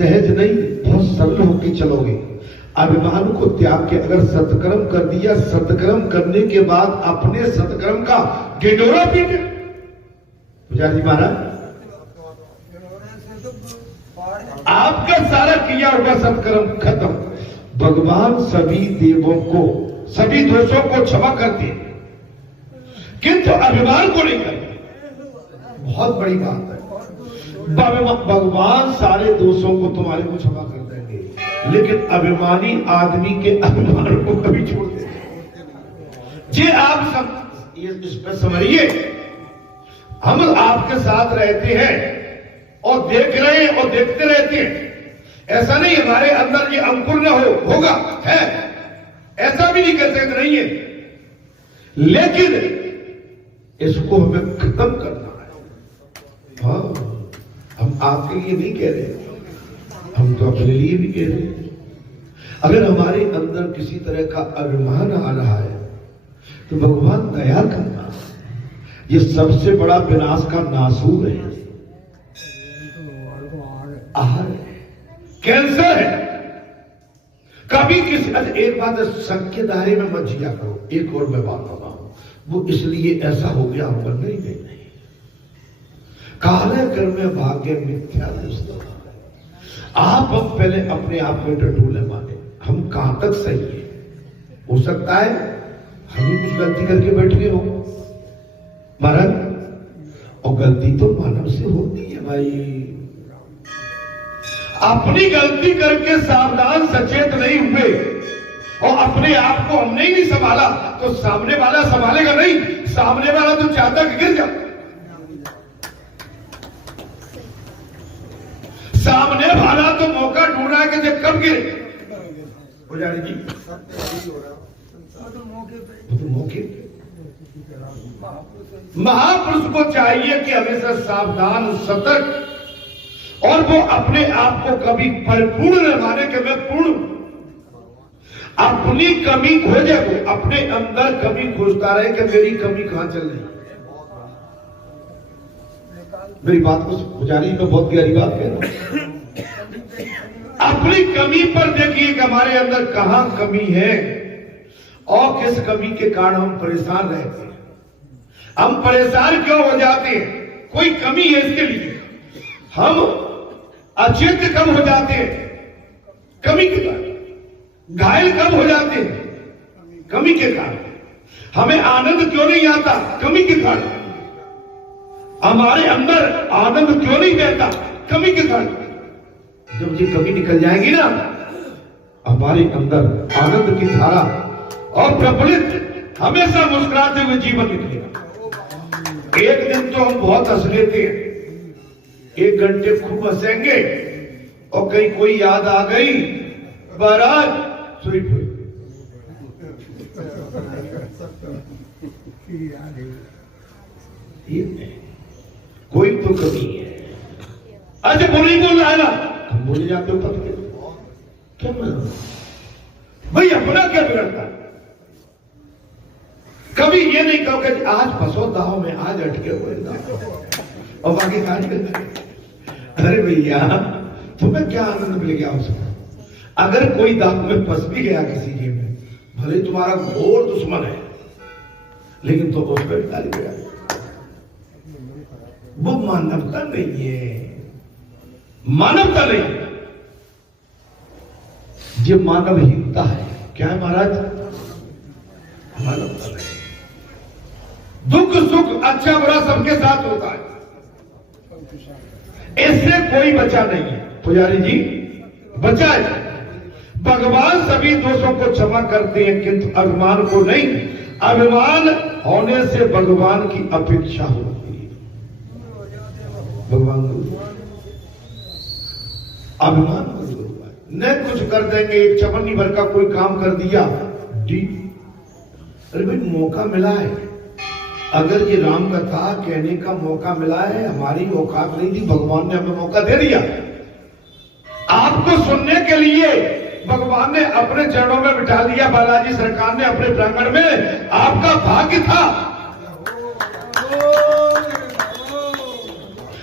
सहज नहीं, बहुत सरल होकर चलोगे। अभिमान को त्याग के अगर सत्कर्म कर दिया, सत्कर्म करने के बाद अपने सत्कर्म का ढिंढोरा पीटे। पुजारी महाराज, आपका सारा किया हुआ सत्कर्म खत्म। भगवान सभी देवों को, सभी दोषों को क्षमा करते हैं, किंतु अभिमान को नहीं करते। बहुत बड़ी बात है। भगवान सारे दोषों को तुम्हारे को क्षमा कर देंगे, लेकिन अभिमानी आदमी के अभिमान को कभी छोड़ देंगे। जी आप सब इस पर समझिए, हम आपके साथ रहते हैं और देख रहे हैं और देखते रहते हैं। ऐसा नहीं हमारे अंदर ये अंकुर न होगा, है ऐसा भी नहीं कर सकते, नहीं है, लेकिन इसको हमें खत्म करना है। हाँ, हम आपके लिए नहीं कह रहे, हम तो अपने लिए भी कह रहे हैं। अगर हमारे अंदर किसी तरह का अभिमान आ रहा है तो भगवान दया करना। ये सबसे बड़ा विनाश का नासूर है, आहार है, कैंसर है। कभी किसी, अच्छा एक बात है, शक के दायरे में मत जिया करो। एक और मैं बात बता हूं, वो इसलिए ऐसा हो गया होगा, नहीं नहीं नहीं, काले कर्म भाग्य मिथ्या दोस्तों। आप हम पहले अपने आप में टटोले माने, हम कहां तक सही है। हो सकता है हम ही कुछ गलती करके बैठ गए हो महाराज, और गलती तो मानव से होती है भाई। अपनी गलती करके सावधान सचेत नहीं हुए और अपने आप को हमने ही नहीं संभाला तो सामने वाला संभालेगा नहीं। सामने वाला तो चाहता कि गिर जाए, सामने वाला तो मौका ढूंढ रहा है कि जब कब गिरे। पुजारी जी, मौके महापुरुष को चाहिए कि हमेशा सावधान, सतर्क, और वो अपने आप को कभी परिपूर्ण न माने कि मैं पूर्ण। अपनी कमी खोजे, वो अपने अंदर कमी खोजता रहे कि मेरी कमी कहां चल रही है। मेरी बात को पुजारी में बहुत गहरी बात कह रहा हूं। अपनी कमी पर देखिए कि हमारे अंदर कहां कमी है और किस कमी के कारण हम परेशान रहते हैं। हम परेशान क्यों हो जाते हैं? कोई कमी है इसके लिए हम अचेत कम हो जाते हैं, कमी के कारण। घायल कम हो जाते हैं, कमी के कारण। हमें आनंद क्यों नहीं आता? कमी के कारण। हमारे अंदर आनंद क्यों नहीं रहता? कमी के कारण। जब ये कमी निकल जाएगी ना, हमारे अंदर आनंद की धारा और प्रफुल्लित हमेशा मुस्कुराते हुए जीवन निकलेगा। एक दिन तो हम बहुत हंस लेते हैं, 1 घंटे खूब हंसेंगे और कहीं कोई याद आ गई, बारात सोई हुई। कोई तो कमी है। अच्छा बोली बोल रहा है ना, हम बोले जाते हो पता क्या भाई, अपना क्या बिगड़ता? कभी ये नहीं कहो कि आज फंसो दाव में, आज अटके हुए दाव और बाकी काट के। अरे भैया तुम्हें क्या आनंद मिल गया उसको? अगर कोई दाव में फंस भी गया किसी गेम में, भले तुम्हारा घोर दुश्मन है, लेकिन तो उस पर डाल गया। वो मानवता नहीं है, मानवता नहीं, ये मानवहीनता है। क्या है महाराज? मानवता नहीं। दुख सुख अच्छा बुरा सबके साथ होता है, इससे कोई बचा नहीं है। पुजारी जी बचा है। भगवान सभी दोषों को क्षमा करते हैं किंतु अभिमान को नहीं। अभिमान होने से भगवान की अपेक्षा होती है। भगवान अभिमान न कुछ कर देंगे, एक चवन्नी भर का कोई काम कर दिया, अरे भाई मौका मिला है। अगर ये राम कथा कहने का मौका मिला है, हमारी औकात नहीं थी, भगवान ने हमें मौका दे दिया। आपको सुनने के लिए भगवान ने अपने चरणों में बिठा दिया, बालाजी सरकार ने अपने प्रांगण में। आपका भाग्य था।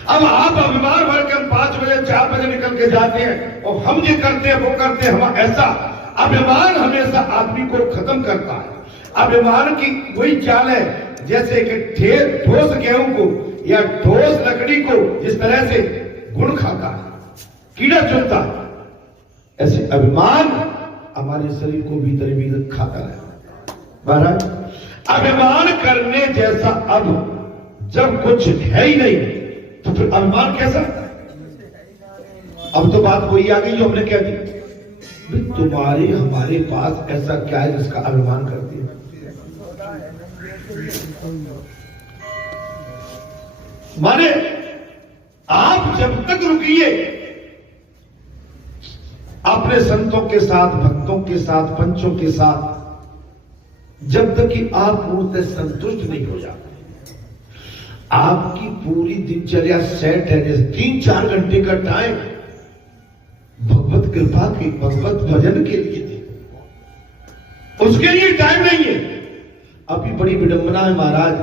अब आप अभिमान भर के 5 बजे 4 बजे बजे निकल के जाते हैं और हम ये करते हैं वो करते हैं, हम ऐसा। अभिमान हमेशा आदमी को खत्म करता है। अभिमान की वही चाल है जैसे कि ठोस गेहूं को या ठोस लकड़ी को जिस तरह से गुण खाता है, कीड़ा चुनता है, ऐसे अभिमान हमारे शरीर को भीतर भीतर खाता है। महाराज, अभिमान करने जैसा अब जब कुछ है ही नहीं तो फिर अभिमान कैसा? अब तो बात वही आ गई जो हमने कह दी, तुम्हारे हमारे पास ऐसा क्या है जिसका अभिमान करती है? माने आप जब तक रुकिए अपने संतों के साथ, भक्तों के साथ, पंचों के साथ, जब तक कि आप पूर्णतः संतुष्ट नहीं हो जाते, आपकी पूरी दिनचर्या सेट है। जैसे 3-4 घंटे का टाइम भगवत कृपा के, भगवत भजन के लिए दे, उसके लिए टाइम नहीं है। अभी बड़ी विडंबना है महाराज,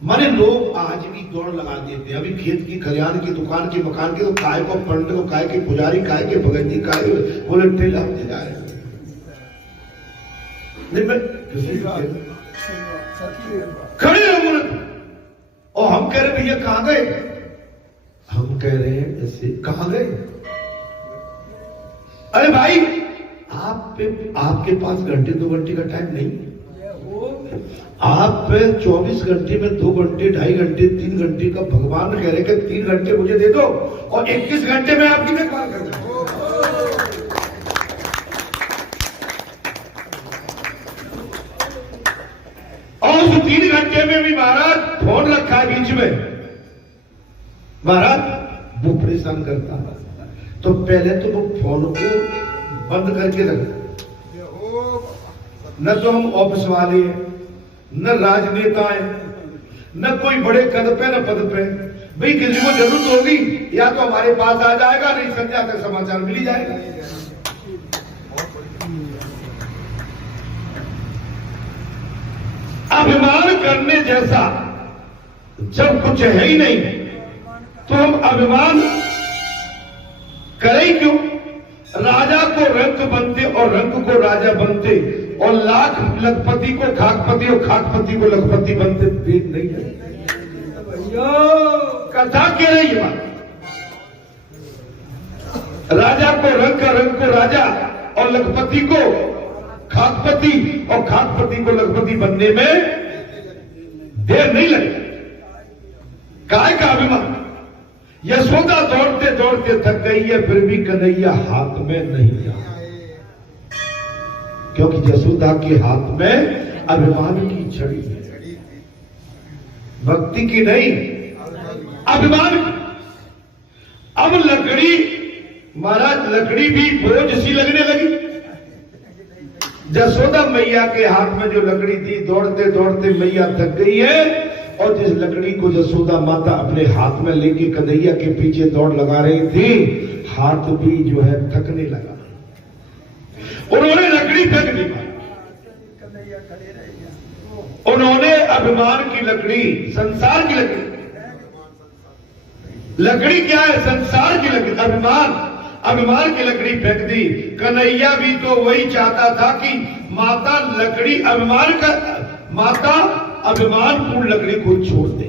माने लोग आज भी दौड़ लगा देते हैं। अभी खेत की, खलिहान की, दुकान की, मकान की, तो काय को पंडित को, काय के पुजारी, काय के भगत जी, काय बोले ट्रेल हफ्ते जा रहे हैं। नहीं, मैं किसी खड़े रहो और हम कह रहे भैया कहां गए? हम कह रहे हैं ऐसे, कहां गए? अरे भाई, आपके पास घंटे 2 घंटे का टाइम नहीं, आप 24 घंटे में 2 घंटे, 2.5 घंटे, 3 घंटे का भगवान कह रहे कि 3 घंटे मुझे दे दो और 21 घंटे में आपकी देखभाल कर दूं। और उस 3 घंटे में भी महाराज फोन रखा है बीच में, महाराज वो परेशान करता है। तो पहले तो वो फोन को बंद करके रख, न तो हम ऑफिस वाले हैं, न राजनेता है, न कोई बड़े कद पे न पद पे। भाई किसी को जरूरत होगी या तो हमारे पास आ जाएगा, नहीं संध्या तक समाचार मिल ही जाएगा। अभिमान करने जैसा जब कुछ है ही नहीं तो हम अभिमान करें क्यों? राजा को रंक बनते और रंक को राजा बनते और लाख लखपति को खाकपति और खाकपति को लखपति बनते पेट नहीं है। कथा कह रही है बात। राजा को रंक, रंक को राजा और लखपति को खाकपति और खाकपति को लखपति बनने में देर नहीं लगी। काय का अभिमान? यशोदा दौड़ते दौड़ते थक गई है, फिर भी कन्हैया हाथ में नहीं आ, क्योंकि यशोदा के हाथ में अभिमान की छड़ी है, भक्ति की नहीं, अभिमान की। अब लकड़ी, महाराज लकड़ी भी बोझ सी लगने लगी। यशोदा मैया के हाथ में जो लकड़ी थी, दौड़ते दौड़ते मैया थक गई है और जिस लकड़ी को यशोदा माता अपने हाथ में लेके कन्हैया के पीछे दौड़ लगा रही थी, हाथ भी जो है थकने लगा। उन्होंने लकड़ी फेंक दी, उन्होंने अभिमान की लकड़ी, संसार की लकड़ी, लकड़ी क्या है? संसार की लकड़ी, अभिमान, अभिमान की लकड़ी फेंक दी। कन्हैया भी तो वही चाहता था कि माता लकड़ी अभिमान का, माता अभिमान पूर्ण लकड़ी को छोड़ दे।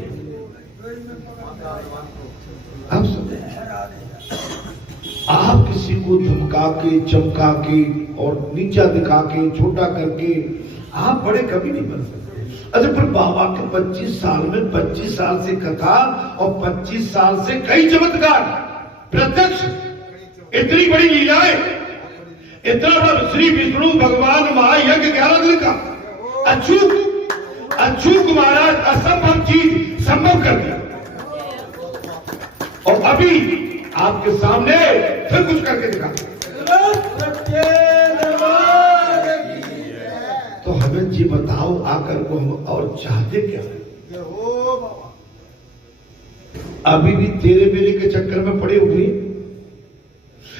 आप समझे? आप किसी को धमका के, चमका के और नीचा दिखा के, छोटा करके आप बड़े कभी नहीं बन सकते। अच्छा, फिर बाबा के 25 साल में 25 साल से कथा और 25 साल से कई चमत्कार प्रत्यक्ष, इतनी बड़ी लीलाएं, इतना बड़ा श्री विष्णु भगवान महायज्ञ 11 दिन का, अचूक महाराज असंभव चीज संभव कर दिया। और अभी आपके सामने फिर कुछ करके दिखा। तो हमें जी बताओ आकर को हम और चाहते क्या? अभी भी तेरे मेरे के चक्कर में पड़े हुए।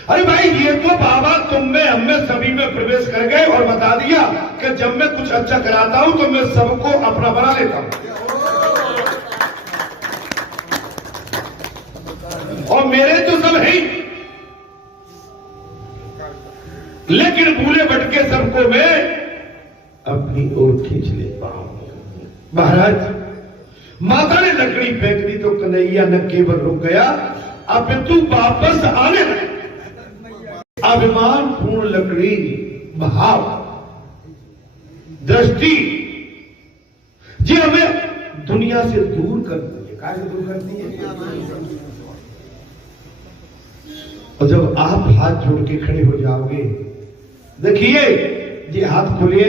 अरे भाई, ये तो बाबा तुम में, हम में, सभी में प्रवेश कर गए और बता दिया कि जब मैं कुछ अच्छा कराता हूं तो मैं सबको अपना बना लेता हूं और मेरे तो सब है ही। उसको मैं अपनी ओर खींच लेता हूं। महाराज, माता ने लकड़ी फेंक दी तो कन्हैया न केवल रुक गया, अब तू वापस आने लगा। अभिमान पूर्ण लकड़ी भाव दृष्टि जी हमें दुनिया से दूर करती है। क्या दूर करती है? और जब आप हाथ जोड़ के खड़े हो जाओगे, देखिए ये हाथ खोलिए,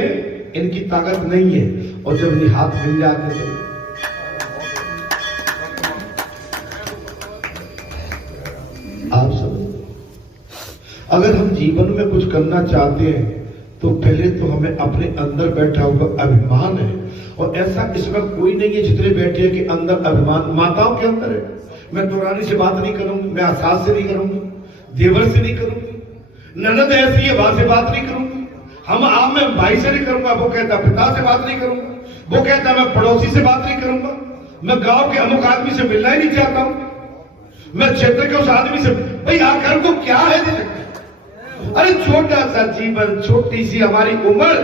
इनकी ताकत नहीं है, और जब ये हाथ मिल जाते तो आप समझो, अगर हम जीवन में कुछ करना चाहते हैं तो पहले तो हमें अपने अंदर बैठा हुआ अभिमान है, और ऐसा इसमें कोई नहीं है जितने बैठे हैं कि अंदर अभिमान माताओं के अंदर है। मैं दुरानी से बात नहीं करूंगी, मैं सास से नहीं करूंगी, देवर से नहीं करूंगी, ननद ऐसी है वहां से बात नहीं करूंगी, हम आप में भाई से नहीं करूंगा, वो कहता पिता से बात नहीं करूंगा, वो कहता मैं पड़ोसी से बात नहीं करूंगा, मैं गांव के अमुक आदमी से मिलना ही नहीं चाहता हूं, मैं क्षेत्र के उस आदमी से। भाई आकर को क्या है? अरे छोटा सा जीवन, छोटी सी हमारी उम्र,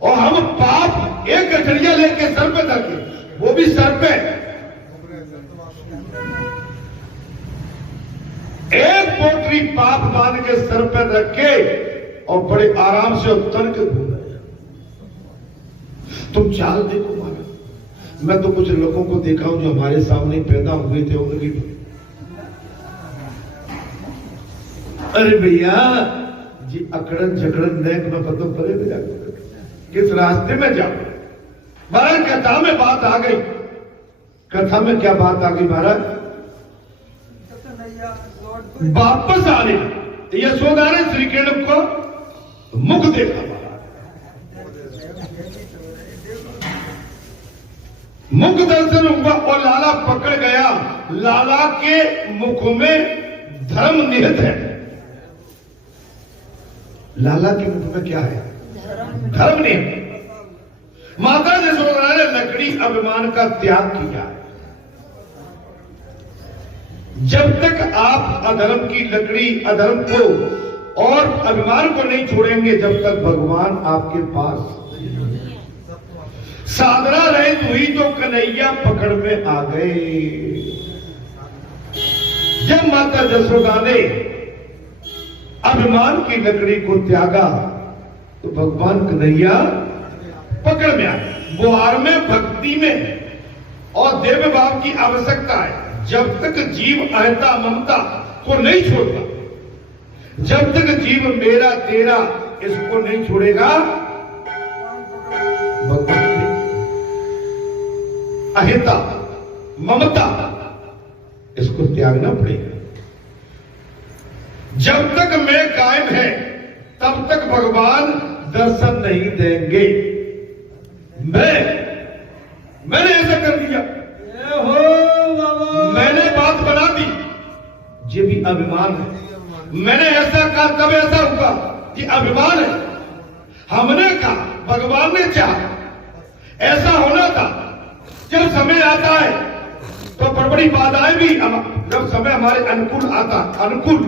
और हम पाप एक गठरिया लेके सर पे धरके, वो भी सर पे एक पोटरी पाप बांध के सर पे रख के और बड़े आराम से उतर के घूम रहे। तुम चाल देखो महाराज, मैं तो कुछ लोगों को देखा हूं जो हमारे सामने पैदा हुए थे, उनकी अरे भैया जी अकड़न झकड़न नेक में पता पड़े थे, किस रास्ते में जाओ। महाराज कथा में बात आ गई। कथा में क्या बात आ गई महाराज? वापस आने यशोदा ने श्री कृष्ण को मुख देखा। मुख दर्शन हुआ और लाला पकड़ गया। लाला के मुख में धर्म निहित है। लाला के मुख में क्या है? धर्म निहित। माता यशोदा ने लकड़ी अभिमान का त्याग किया। जब तक आप अधर्म की लकड़ी, अधर्म को और अभिमान को नहीं छोड़ेंगे, जब तक भगवान आपके पास साधना रहित हुई तो कन्हैया पकड़ में आ गए। जब माता यशोदा ने अभिमान की लकड़ी को त्यागा तो भगवान कन्हैया पकड़ में आए। बुहार में, भक्ति में और देव भाव की आवश्यकता है। जब तक जीव अहंता ममता को नहीं छोड़ता, जब तक जीव मेरा तेरा इसको नहीं छोड़ेगा, भगवान अहिंसा ममता इसको त्यागना पड़ेगा। जब तक मैं कायम है तब तक भगवान दर्शन नहीं देंगे। मैंने ऐसा कर दिया, मैंने बात बना दी, ये भी अभिमान है। मैंने ऐसा कहा तब ऐसा हुआ, ये अभिमान है। हमने कहा, भगवान ने चाहा, ऐसा होना था। जब समय आता है तो बड़ी बाधाएं भी, जब समय हमारे अनुकूल आता, अनुकूल,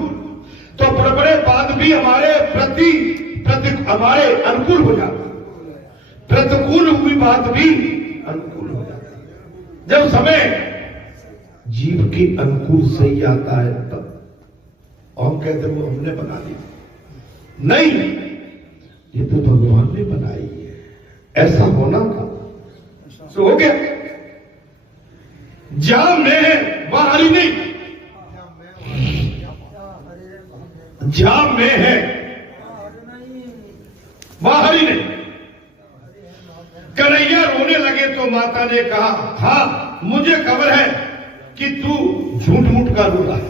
तो बड़े बात भी हमारे प्रति हमारे अनुकूल हो जाता। प्रतिकूल हुई बात भी अनुकूल हो जाती। जब समय जीव के अनुकूल सही आता है तब और कहते वो हमने बना दी, नहीं, ये तो भगवान ने बनाई है, ऐसा होना था, तो हो गया। जहां मैं है वहां हरि नहीं, जहां मैं है वहां हरि नहीं। कन्हैया रोने लगे तो माता ने कहा, हाँ मुझे खबर है कि तू झूठ मूठ का रो रहा है।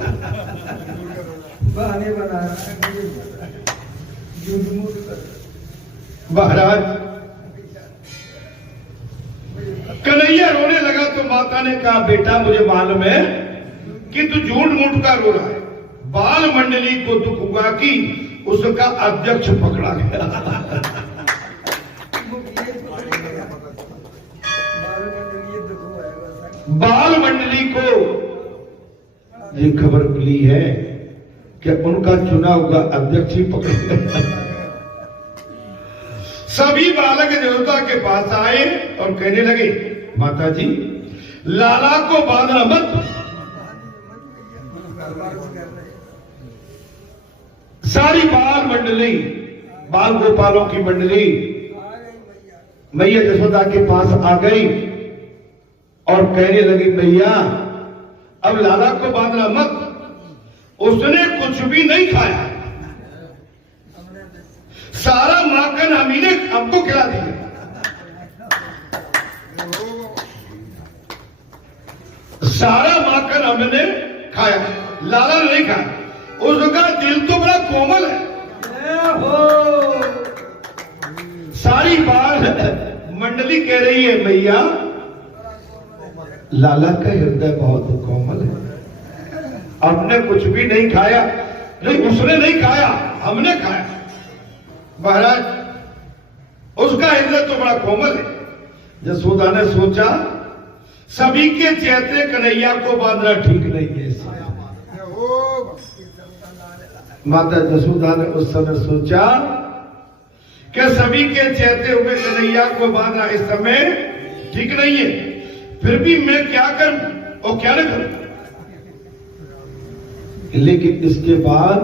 महाराज कन्हैया रोने लगा तो माता ने कहा, बेटा मुझे मालूम है कि तू झूठ मूठ का रो रहा है। बाल मंडली को दुख हुआ कि उसका अध्यक्ष पकड़ा गया। बाल मंडली को ये खबर मिली है कि उनका चुना हुआ अध्यक्ष ही पकड़ गया। सभी बालक जसोदा के पास आए और कहने लगे, माता जी लाला को बांधना मत। सारी बाल मंडली, बाल गोपालों की मंडली मैया जसोदा के पास आ गई और कहने लगी, मैया अब लाला को बांधना मत, उसने कुछ भी नहीं खाया, सारा माखन हमको खिला दिया। सारा माखन हमने खाया, लाला ने नहीं खाया। उसका दिल तो बड़ा कोमल है। सारी बाल मंडली कह रही है, मैया लाला का हृदय बहुत कोमल है, हमने कुछ भी नहीं खाया। नहीं, उसने नहीं खाया, हमने खाया। महाराज उसका हृदय तो बड़ा कोमल है। जसोदा ने सोचा सभी के चैते कन्हैया को बांधना ठीक नहीं है। माता जसोदा ने उस समय सोचा कि सभी के चैते हुए कन्हैया को बांधना इस समय ठीक नहीं है, फिर भी मैं क्या करूं और क्या न करूं। लेकिन इसके बाद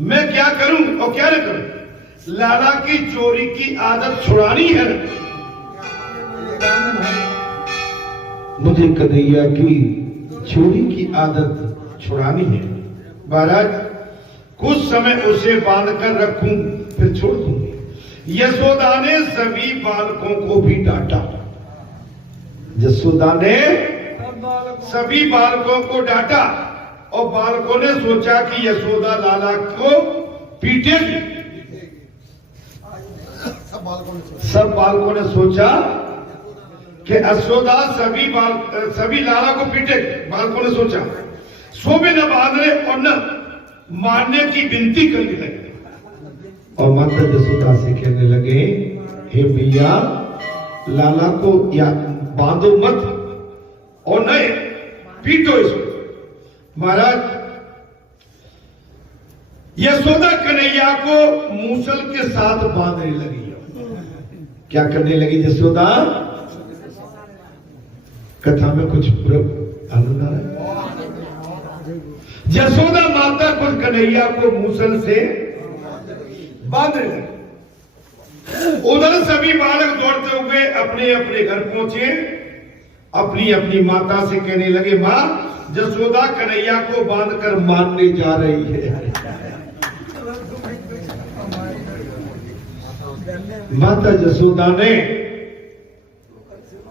मैं क्या करूं और क्या न करूं। लाला की चोरी की आदत छुड़ानी है, मुझे कन्हैया की चोरी की आदत छुड़ानी है। महाराज कुछ समय उसे बांधकर रखूं फिर छोड़ दूंगी। यशोदा ने सभी बालकों को भी डांटा। यशोदा ने सभी बालकों को डांटा और बालकों ने सोचा कि यशोदा लाला को पीटेगी। सब बालकों ने सोचा कि यशोदा सभी लाला को पीटेगी। बालकों ने सोचा, सो भी न बांधने और न मारने की विनती करने लगे और माता जसोदा से कहने लगे, हे भैया लाला को या बांधो मत और नहीं पीटो इसको। महाराज यशोदा कन्हैया को मूसल के साथ बांधने लगी। क्या करने लगी यशोदा? कथा में कुछ आनंद आ रहा है। यशोदा माता को कन्हैया को मूसल से बांधने लगे। उधर सभी बालक दौड़ते हुए अपने अपने घर पहुंचे, अपनी अपनी माता से कहने लगे, मां यशोदा कन्हैया को बांधकर मारने जा रही है। माता यशोदा ने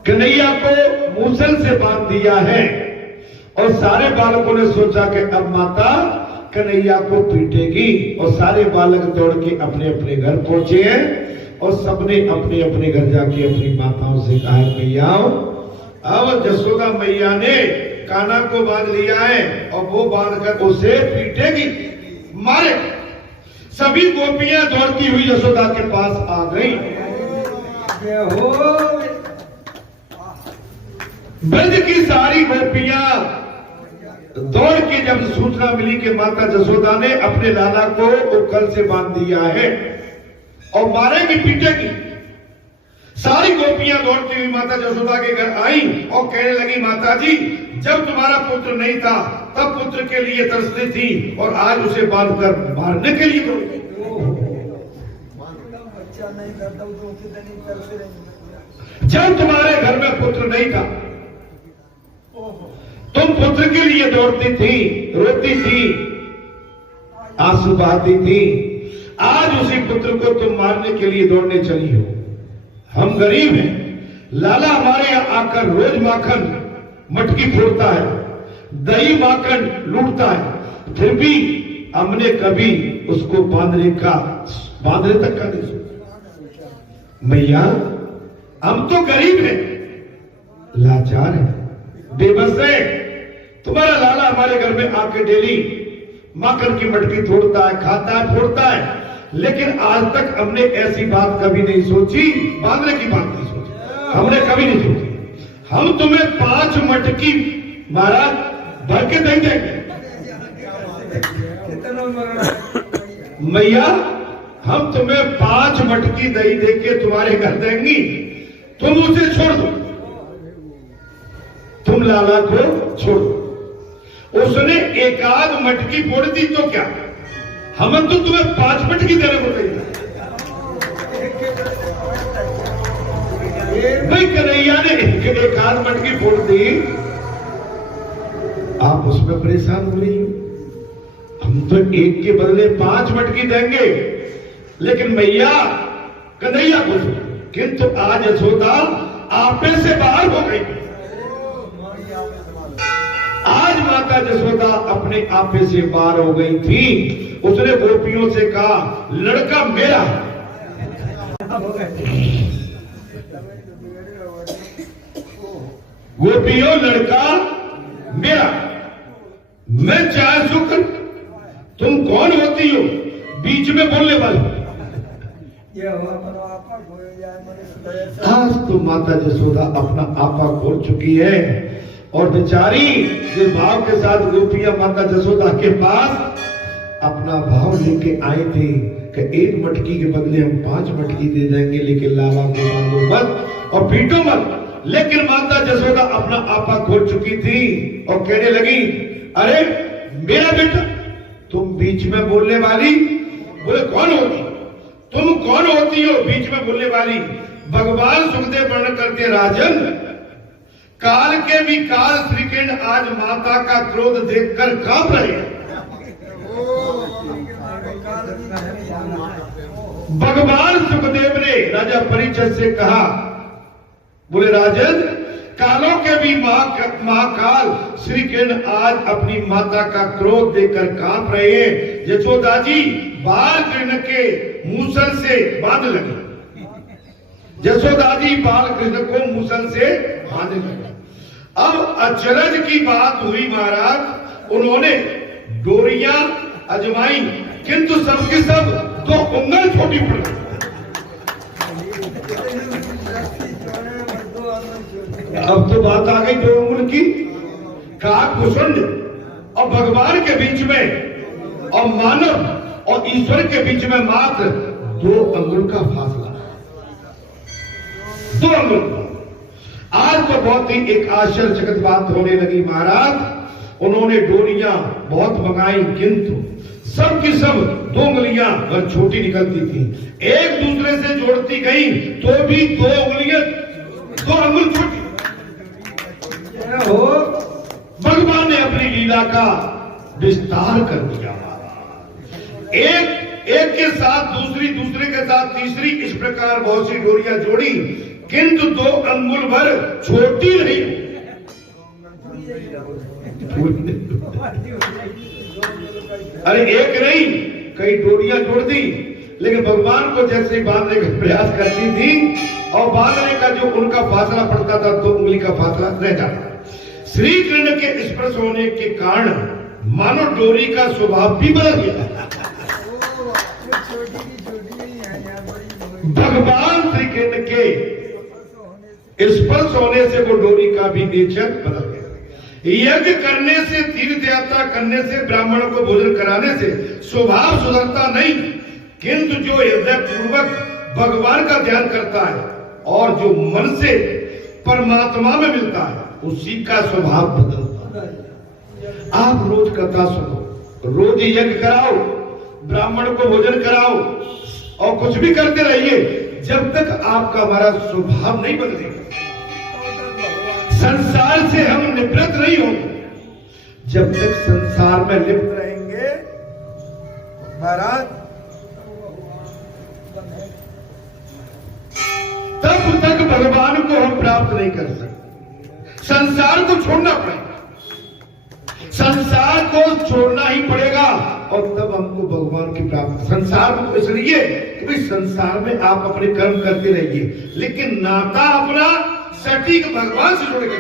कन्हैया को मूसल से बांध दिया है और सारे बालकों ने सोचा कि अब माता कन्हैया को पीटेगी और सारे बालक दौड़ के अपने अपने घर पहुंचे हैं और सबने अपने अपने घर जाके अपनी माताओं से कहा, भैया अब यशोदा मैया ने कान्हा को बांध लिया है और वो बांधकर उसे पीटेगी, मारे। सभी गोपियां दौड़ती हुई यशोदा के पास आ गई। ब्रज की सारी गोपियां दौड़ के जब सूचना मिली कि माता यशोदा ने अपने लाला को उखल से बांध दिया है और मारेगी पीटेगी, सारी गोपियां दौड़ती हुई माता यशोदा के घर आई और कहने लगी, माता जी जब तुम्हारा पुत्र नहीं था तब पुत्र के लिए तरसती थी और आज उसे बांधकर मारने के लिए दौड़ी। जब तुम्हारे घर में पुत्र नहीं था तुम पुत्र के लिए दौड़ती थी, रोती थी, आंसू बहाती थी। आज उसी पुत्र को तुम मारने के लिए दौड़ने चली हो। हम गरीब हैं, लाला हमारे यहाँ आकर रोज माखन मटकी फोड़ता है, दही माखन लूटता है, फिर भी हमने कभी उसको बांधने तक का नहीं सोचा। मैया हम तो गरीब हैं, लाचार हैं, बेबस है। तुम्हारा लाला हमारे घर में आके डेली माखन की मटकी तोड़ता है, खाता है, फोड़ता है, लेकिन आज तक हमने ऐसी बात कभी नहीं सोची, बांधने की बात नहीं सोची, हमने कभी नहीं सोची। हम तुम्हें 5 मटकी महाराज भर के देंगे। मैया हम तुम्हें 5 मटकी दही देके तुम्हारे घर देंगी, तुम उसे छोड़ दो, तुम लाला को छोड़ दो। उसने 1 मटकी फोड़ दी तो क्या, हम तो तुम्हें 5 मटकी देने को तैयार। भाई कन्हैया ने 1 मटकी फोड़ दी, आप उसमें परेशान हो रही हो। हम तो 1 के बदले 5 मटकी देंगे, लेकिन मैया कन्हैया को, किंतु आज यशोदा आपे से बाहर हो गई। आज माता यशोदा अपने आपे से बाहर हो गई थी। उसने गोपियों से कहा, लड़का मेरा, गोपियों लड़का मेरा, मैं चाहे सो कर। तुम कौन होती हो बीच में बोलने वाली? आज तो माता यशोदा अपना आपा खोल चुकी है, और बेचारी जिस भाव के साथ गोपियां माता यशोदा के पास अपना भाव लेके आए थे कि 1 मटकी के बदले हम 5 मटकी दे देंगे, लेकिन लाला को मांगो मत और पीटो मत। लेकिन माता यशोदा अपना आपा खोल चुकी थी और कहने लगी, अरे मेरा बेटा, तुम बीच में बोलने वाली? बोले कौन होती, तुम कौन होती हो बीच में बोलने वाली? भगवान सुखदेव वर्णन करते, राजन काल के भी काल श्रीकृष्ण आज माता का क्रोध देखकर कांप रहे हैं। भगवान सुखदेव ने राजा परीक्षित से कहा, बोले राजन कालों के भी महाकाल श्री कृष्ण आज अपनी माता का क्रोध देकर कांप रहे हैं। यशोदा जी बाल कृष्ण के मूसल से बांध लगे। यशोदा जी बाल कृष्ण को मूसल से बांधने लगे। अब अचरज की बात हुई महाराज, उन्होंने डोरियां अजमाई, किंतु सबके सब 2 उंगल छोटी पड़ गई। अब तो बात आ गई 2 उंगल की, काक कुसुंड और भगवान के बीच में और मानव और ईश्वर के बीच में मात्र 2 अंगुल का फासला, 2 अंगुल। आज तो बहुत ही एक आश्चर्यचकित बात होने लगी महाराज। उन्होंने डोरियां बहुत मंगाई, किंतु सब की सब 2 उंगलियां अगर छोटी निकलती थी, एक दूसरे से जोड़ती गई तो भी 2 उंगलियां 2 अंगुल छोटी। भगवान ने अपनी लीला का विस्तार कर दिया। एक के साथ दूसरी, दूसरे के साथ तीसरी, इस प्रकार बहुत सी डोरियां जोड़ी, किंतु 2 अंगुल भर छोटी नहीं। अरे एक नहीं, कई डोरियां जोड़ दी, लेकिन भगवान को जैसे बांधने का प्रयास करती थी और बांधने का जो उनका फासला पड़ता था 2 उंगली का फासला रह जाता। श्री कृष्ण के स्पर्श होने के कारण मानो डोरी का स्वभाव भी बदल गया। भगवान श्री कृष्ण के स्पर्श होने से वो डोरी का भी नेचर बदल गया। यज्ञ करने से, तीर्थ यात्रा करने से, ब्राह्मण को भोजन कराने से स्वभाव सुधरता नहीं, किंतु जो हृदय पूर्वक भगवान का ध्यान करता है और जो मन से परमात्मा में मिलता है, उसी का स्वभाव बदलता है। आप रोज कथा सुनो, रोज यज्ञ कराओ, ब्राह्मण को भोजन कराओ और कुछ भी करते रहिए, जब तक आपका हमारा स्वभाव नहीं बदलेगा, संसार से हम निवृत्त नहीं होंगे। जब तक संसार में लिप्त रहेंगे महाराज, तब तक भगवान को हम प्राप्त नहीं कर सकते। संसार को छोड़ना पड़ेगा, संसार को छोड़ना ही पड़ेगा और तब हमको भगवान की प्राप्ति। संसार को इसलिए कि संसार में आप अपने कर्म करते रहिए, लेकिन नाता अपना सटीक भगवान से जोड़ के।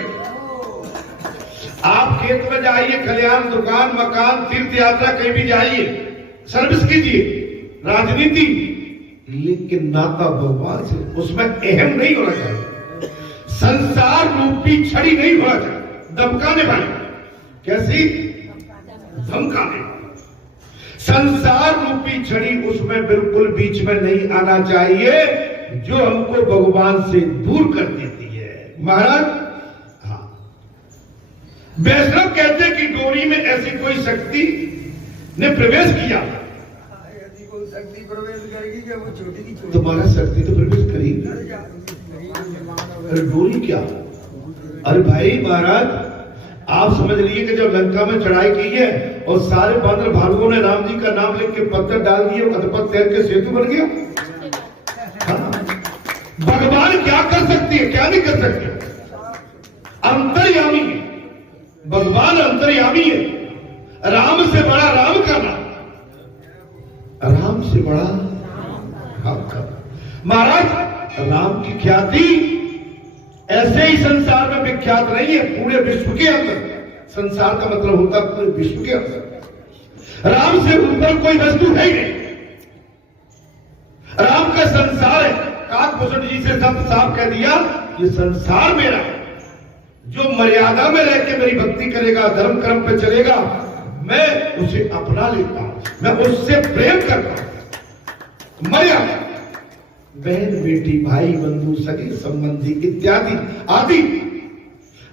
आप खेत में जाइए, खलिहान, दुकान, मकान, तीर्थ यात्रा कहीं भी जाइए, सर्विस कीजिए, राजनीति, लेकिन नाता भगवान से, उसमें अहम नहीं होना चाहिए। संसार रूपी छड़ी नहीं होना चाहिए, धमकाने वाली। कैसी? धमकाने। संसार रूपी छड़ी उसमें बिल्कुल बीच में नहीं आना चाहिए, जो हमको भगवान से दूर कर देती है। महाराज, हाँ, वैष्णव कहते हैं कि डोरी में ऐसी कोई शक्ति ने प्रवेश किया, शक्ति प्रवेश करेगी क्या? वो छोटी की छोटी तुम्हारा शक्ति तो प्रवेश करेगी। अरे डोरी क्या? अरे भाई महाराज, आप समझ लीजिए कि जब लंका में चढ़ाई की है और सारे बानर भालुओं ने राम जी का नाम लिख के पत्थर डाल दिए, अधपत तैर के सेतु बन गया। हाँ? भगवान क्या कर सकती है, क्या नहीं कर सकती? अंतर्यामी है भगवान, अंतर्यामी है। राम से बड़ा राम का नाम, राम से बड़ा राम का। महाराज, राम की ख्याति ऐसे ही संसार में विख्यात नहीं है, पूरे विश्व के अंदर। संसार का मतलब होता है पूरे विश्व के अंदर। राम से ऊपर कोई वस्तु है ही नहीं। राम का संसार है। काकभूषण जी से सब साफ कह दिया, ये संसार मेरा है। जो मर्यादा में रह के मेरी भक्ति करेगा, धर्म कर्म पे चलेगा, मैं उसे अपना लेता हूं, मैं उससे प्रेम करता हूं। मर्यादा, बहन बेटी भाई बंधु सगे संबंधी इत्यादि आदि,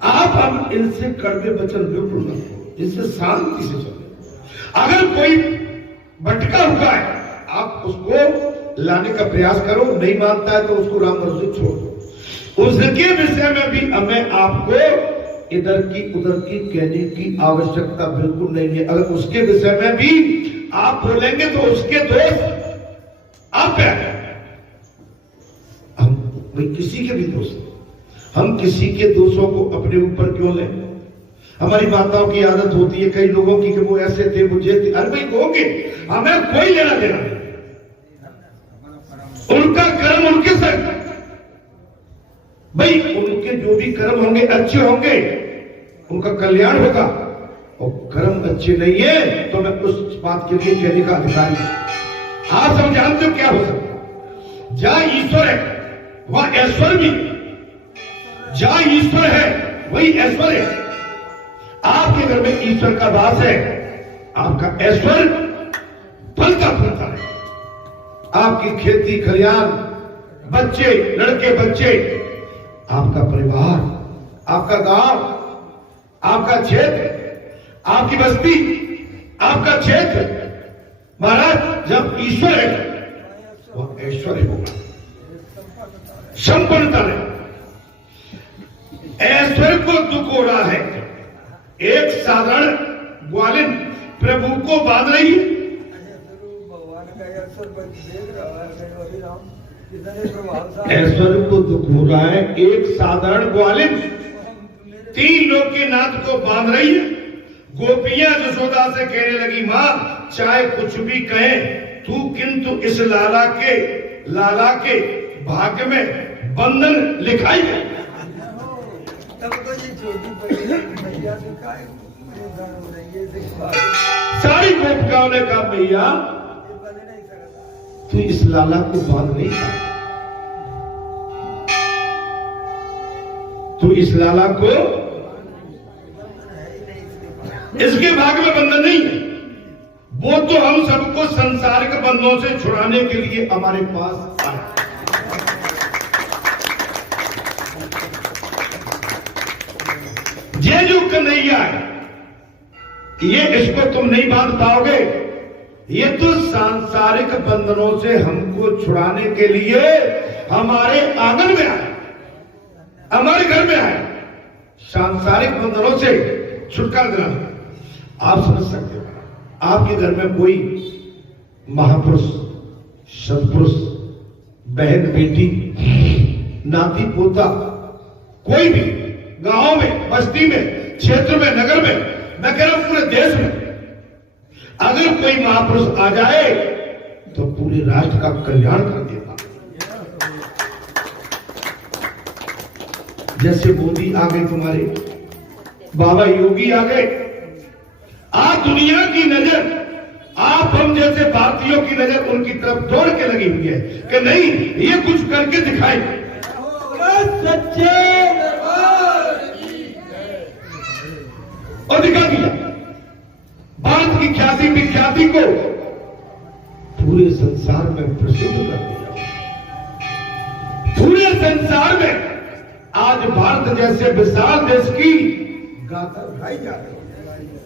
आप हम इनसे कड़वे वचन बिल्कुल न करो, इनसे शांति से चलो। अगर कोई भटका हुआ है, आप उसको लाने का प्रयास करो, नहीं मानता है तो उसको राम मर्जी छोड़ दो। उसके विषय में भी हमें आपको इधर की उधर की कहने की आवश्यकता बिल्कुल नहीं है। अगर उसके विषय में भी आप बोलेंगे तो उसके दोष आप है। हम भाई किसी के भी दोष, हम किसी के दोषों को अपने ऊपर क्यों लें? हमारी माताओं की आदत होती है कई लोगों की कि वो ऐसे थे, वो ये थे। अरे भाई होंगे, हमें कोई लेना देना नहीं, उनका कर्म उनके साथ। भाई उनके जो भी कर्म होंगे अच्छे होंगे, उनका कल्याण होगा, और कर्म अच्छे नहीं है तो मैं उस बात के लिए कहने का अधिकारी हूं। आप सब जानते हो क्या हो सकता? जहां ईश्वर है वहां ऐश्वर्य भी, जहां ईश्वर है वही ऐश्वर्य है। आपके घर में ईश्वर का वास है, आपका ऐश्वर्य फलता फूलता है। आपकी खेती खलियान, बच्चे, लड़के बच्चे, आपका परिवार, आपका गांव, आपका क्षेत्र, आपकी बस्ती, आपका क्षेत्र। महाराज, जब ईश्वर है वह ऐश्वर्य होगा, संपन्नता है। ऐश्वर्य को दुख हो रहा है। एक साधारण ग्वालिन प्रभु को बांध रही है। भगवान का देख रहा है, ऐश्वर्य को दुख हो रहा है। एक साधारण ग्वालिन 3 लोग के नाथ को बांध रही है। गोपियां जसोदा से कहने लगी, मां चाहे कुछ भी कहे तू, किंतु इस लाला के भाग्य में बंधन लिखाई है। तब तो ये छोटी भैया से सारी गोपिकाओं ने कहा, भैया तू इस लाला को बांध नहीं सकता, तू इस लाला को, इसके भाग्य में बंधन नहीं है। वो तो हम सबको संसारिक बंधनों से छुड़ाने के लिए हमारे पास आए। ये जो कन्हैया है, ये इसको तुम नहीं बांध पाओगे। ये तो सांसारिक बंधनों से हमको छुड़ाने के लिए हमारे आंगन में आए, हमारे घर में आए, सांसारिक बंधनों से छुटकारा दिलाना। आप समझ सकते हो, आपके घर में कोई महापुरुष, सत्पुरुष, बहन बेटी, नाती पोता, कोई भी गांव में, बस्ती में, क्षेत्र में, nगर में, मैं कह रहा हूं पूरे देश में, अगर कोई महापुरुष आ जाए तो पूरे राष्ट्र का कल्याण कर देगा। जैसे मोदी आ गए, तुम्हारे बाबा योगी आ गए। आज दुनिया की नजर, आप हम जैसे भारतीयों की नजर उनकी तरफ दौड़ के लगी हुई है कि नहीं, ये कुछ करके दिखाए। सच्चे और दिखा दिया। भारत की ख्याति विख्याति को पूरे संसार में प्रसिद्ध कर दिया। पूरे संसार में आज भारत जैसे विशाल देश की गाथा गाई जा रही है,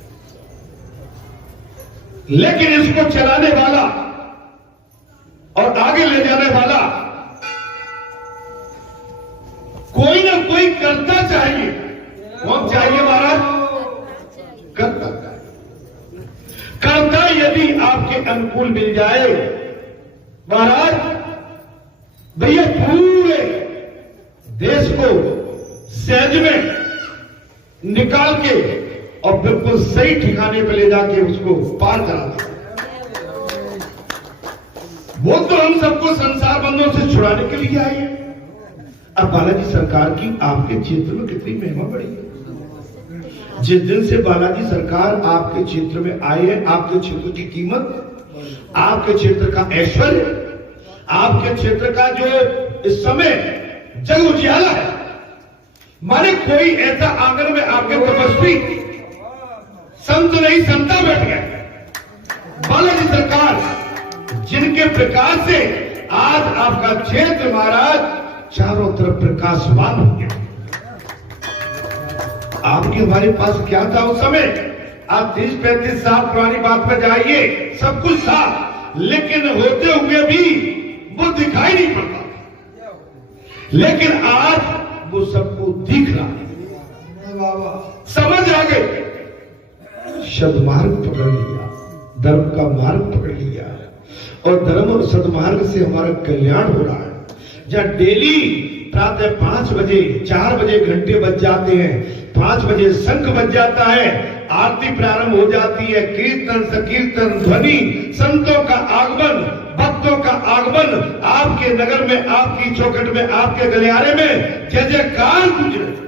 लेकिन इसको चलाने वाला और आगे ले जाने वाला कोई ना कोई करता चाहिए। कौन चाहिए महाराज? करता चाहिए। करता यदि आपके अनुकूल मिल जाए महाराज, भैया पूरे देश को सहज में निकाल के और बिल्कुल सही ठिकाने पे ले जाके उसको पार करा दे। वो तो हम सबको संसार बंधनों से छुड़ाने के लिए आए हैं। अब बालाजी सरकार की आपके क्षेत्र में कितनी महिमा बढ़ी है। जिस दिन से बालाजी सरकार आपके क्षेत्र में आए हैं, आपके क्षेत्र की कीमत, आपके क्षेत्र का ऐश्वर्य, आपके क्षेत्र का जो इस समय जग उजियाला है, माने कोई ऐसा आंगन में आपके तपस्वी संत नहीं संता बैठ गए। बालाजी सरकार जिनके प्रकाश से आज आपका क्षेत्र महाराज चारों तरफ प्रकाशवान हो गया। आपके हमारे पास क्या था उस समय? आप 30-35 साल पुरानी बात में जाइए, सब कुछ था, लेकिन होते हुए भी वो दिखाई नहीं पड़ता। लेकिन आज वो सबको दिख रहा है, समझ आ गई, सदमार्ग पकड़ लिया, धर्म का मार्ग पकड़ लिया, और धर्म और सदमार्ग से हमारा कल्याण हो रहा है। जहां डेली प्रातः 5 बजे 4 बजे घंटे बज जाते हैं, 5 बजे शंख बज जाता है, आरती प्रारंभ हो जाती है, कीर्तन सकीर्तन ध्वनि, संतों का आगमन, भक्तों का आगमन, आपके नगर में, आपकी चौखट में, आपके गलियारे में जय जयकार गुजरे।